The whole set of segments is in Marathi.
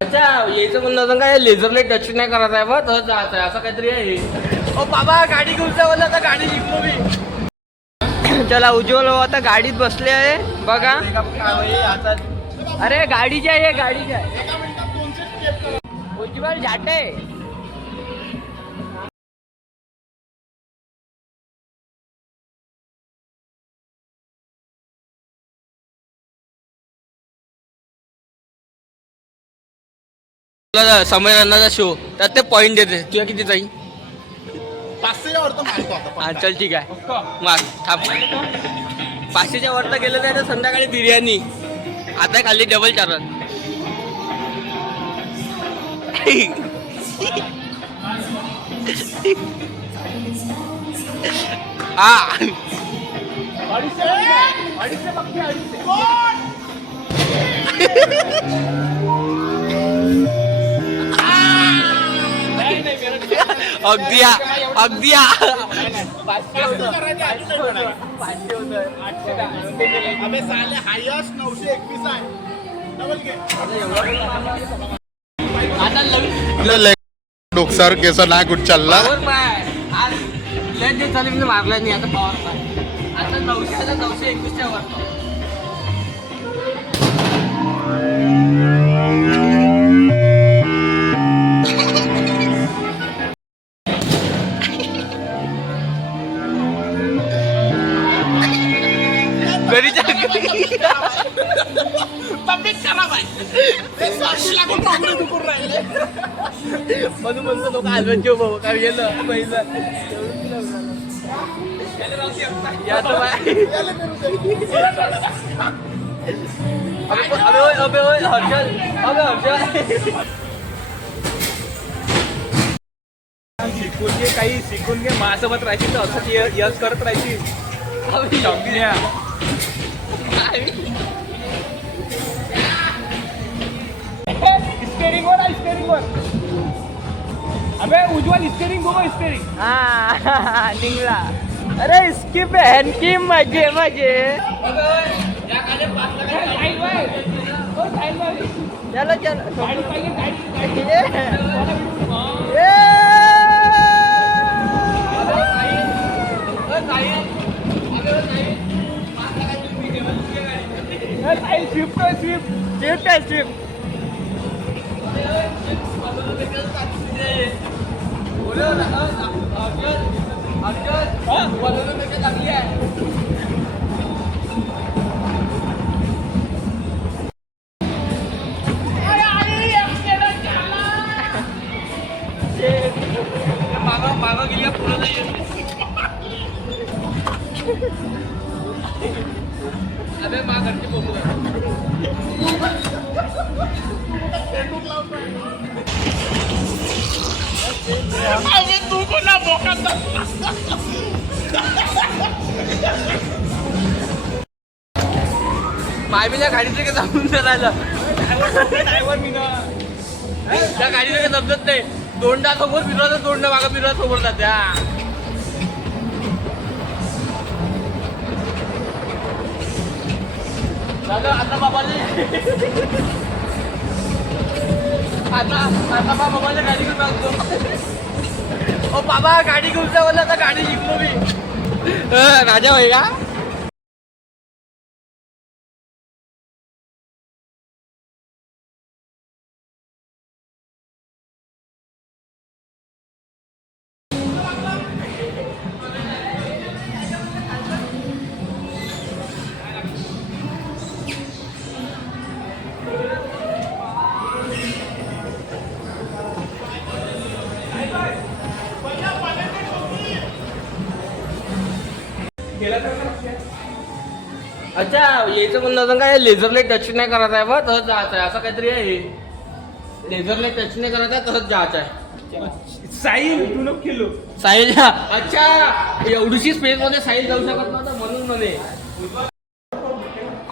अच्छा यायचं म्हणलं होतं काय लेझरने टच नाही करत आहे बा तर जायचं आहे असं काहीतरी आहे ओ बाबा गाडी घेऊन जा म्हणलं तर गाडी शिकलो मी चला उज्ज्वल आता गाडीत बसले आहे. बघा. अरे गाडीची आहे गाडीची आहे. उज्ज्वल झाटे. संमेलनाचा शो त्यात ते पॉइंट देते. तुला किती जाईल? पाचशेच्या वर तर मारतो आता हा चल ठीक आहे. मार थांब. पाचशेच्या वर तर गेलं नाही तर संध्याकाळी बिर्याणी. आता खाल्ली डबल चारण हा. अगदी अगदी डोकसार केस नाही कुठ चालला. मारला नाही आता पॉवर पाय आता नऊशे आता नऊशे एकवीसच्या वर. तब्येत खराब आहे म्हणून म्हणतो लोक आलवण जेव भाऊ काय गेलं पहिलं या तर बाय. अबे होय हर्षल अबे हर्षल शिकून घे काही शिकून घे माझ्यासोबत राहायची तर असंच यश करत राहायची स्टेरिंग वर स्टेरिंग वर अबे उज्ज्वल स्टेरिंग बघ स्टेरिंग हा निघला. अरे इसकी बहन की मजे मजे चलो चलो. स्विफ्ट स्विफ्ट स्विफ्ट आहे स्विफ्ट मागं मागं गेली पुढे नाही अबे मा घरचे कोणा बोकात गाडीचं काय जमून नाही राहिलं ड्रायव्हर मी ना त्या गाडीचं काही समजत नाही. दोंडा समोर फिरवलं दोंडा मागा फिरवलं समोर जात्या. दादा आता बाबाले आता आता बाबाला गाडी घेऊन लागतो ओ बाबा गाडी घेऊन जा म्हणलं तर गाडी शिकलो मी. राजा भाई का? अच्छा यायचं म्हणलं होतं काय लेझरने टच नाही करत आहे बा तसंच जायचं आहे. असं काहीतरी आहे लेझरने टच नाही करत आहे तसंच जायचं आहे. साईल तू नको खेळलो साहिल अच्छा एवढीशी स्पेस मध्ये साहिल जाऊ शकत नव्हता म्हणून म्हणे.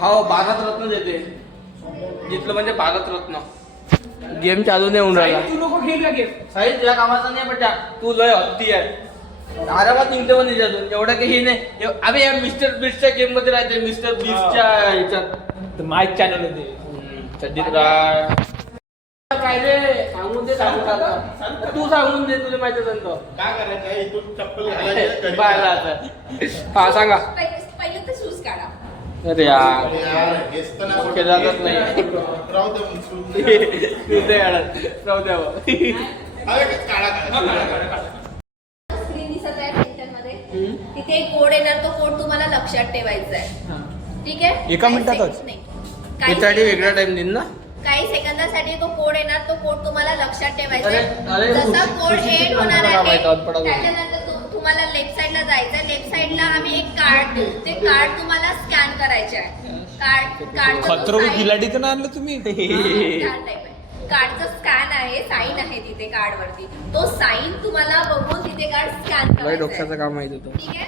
हो भारत रत्न देते. जिथलं म्हणजे भारत रत्न गेम चालू नाही होऊन राहिला. तू नको खेळ गेम साहिल तुझ्या कामाचा नाही बेटा तू लय हत्ती आहे. आरामात निघते पण त्याच्यातून एवढं काही हे नाही. एव- अबे या मिस्टर बीस्टच्या गेममध्ये राहते. मिस्टर बीस्टच्या ह्याच्यात. माईक चॅनल होते चड्डीत राह काय रे? सांगून दे सांगून आता. तू सांगून दे तुला माहिती असेल तर. काय करायचं? इथून चप्पल घालायची घरी बाहेर आता. हा सांगा. पहिले तर शूज काढा. अरे यार. यार, हेच तर नाही केलं जातच नाही. राहू दे मग, अडत राहू द्या. अरे, काढा, काढा. स्क्रीन तिथे एक कोड येणार तो कोड तुम्हाला लक्षात ठेवायचा आहे. ठीक आहे? एका काही मिनिटातच? नाही. काही त्यासाठी वेगळा टाइम देईन ना? काही सेकंदासाठी तो कोड येणार तो कोड तुम्हाला लक्षात ठेवायचा अरे, आहे. जसा कोड एंड होणार आहे, आहे. त्याच्यानंतर तु- तुम्हाला लेफ्ट साईडला जायचं लेफ्ट साईडला आम्ही एक कार्ड देऊ. ते कार्ड तुम्हाला स्कॅन करायचे आहे. कार्ड कार्ड खतरो खिलाडीचं ना आणलं तुम्ही. कार्डचं स्कॅन आहे साईन आहे तिथे कार्ड वरती तो साईन तुम्हाला बघून तिथे कार्ड स्कॅन लय करायचं डोक्याचं आहे. काम माहीत होतं ठीक आहे?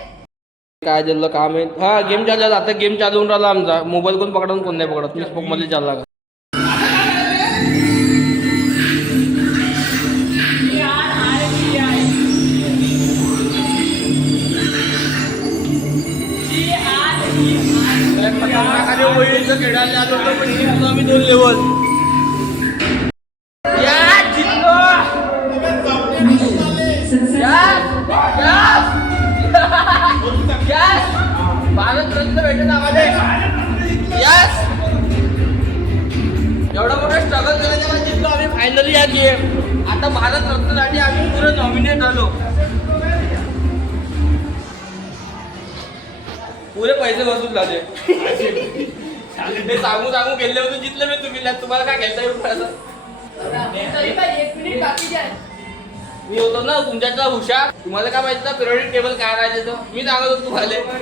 काय झालं काम आहे? हा गेम चालला आता गेम चालवून राहिला आमचा. मोबाईल कोण पकडून कोण नाही पकडत? मी स्पोकमध्ये चालला का खेळायला आलो पण आम्ही दोन लेवल फायनली या गेम आता भारत रत्नसाठी आम्ही पुढे नॉमिनेट झालो. पुरे पैसे वसूल झाले. ते सांगू सांगू गेले होते जितले मी तुम्ही तुम्हाला काय घ्यायचं? मी होतो ना तुमच्यातला हुशार. तुम्हाला काय माहिती पिरियडिक टेबल काय राहायचं मी सांगत होतो तुम्हाला.